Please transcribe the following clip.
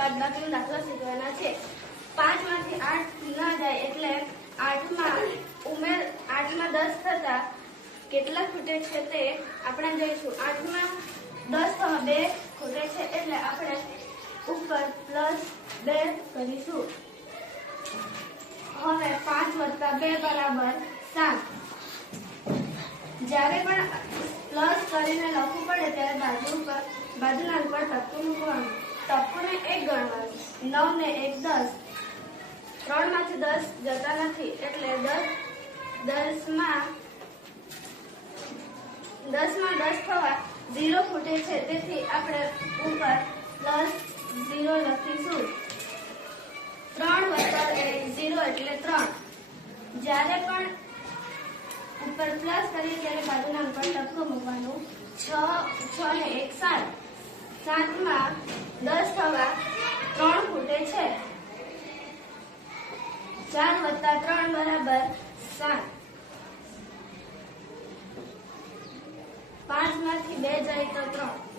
બાદબાકીનો દાખલો શીખવાના છે. 5 માંથી 8 ન જાય એટલે 8 માં 10 થતા કેટલા ખૂટે છે તે આપણે જોઈશું. 8 માં 10 થવા 2 ખૂટે છે એટલે આપણે ઉપર +2 કરીશું. હવે 5 + 2 બરાબર 7. જ્યારે પણ પ્લસ કરીને લખવું પડે ત્યારે બાજુના ઉપર ટપકું મૂકવાનું. ટપકુને 1 ગણવાનું. 9 ને 1 10. 3 માંથી 10 જતા નથી એટલે 10 માં 10 થવા 0 ખૂટે છે તેથી આપણે ઉપર +0 લખીશું. 3 + 0 એટલે 3. જ્યારે પણ ઉપર પ્લસ કરીએ ત્યારે બાજુના ઉપર ટપકું મૂકવાનું. 6 ને 1 7. 7 માં 10 થવા 3 ખૂટે છે. 4 + 3 બરાબર 7. 5 માંથી 2 જાય તો 3.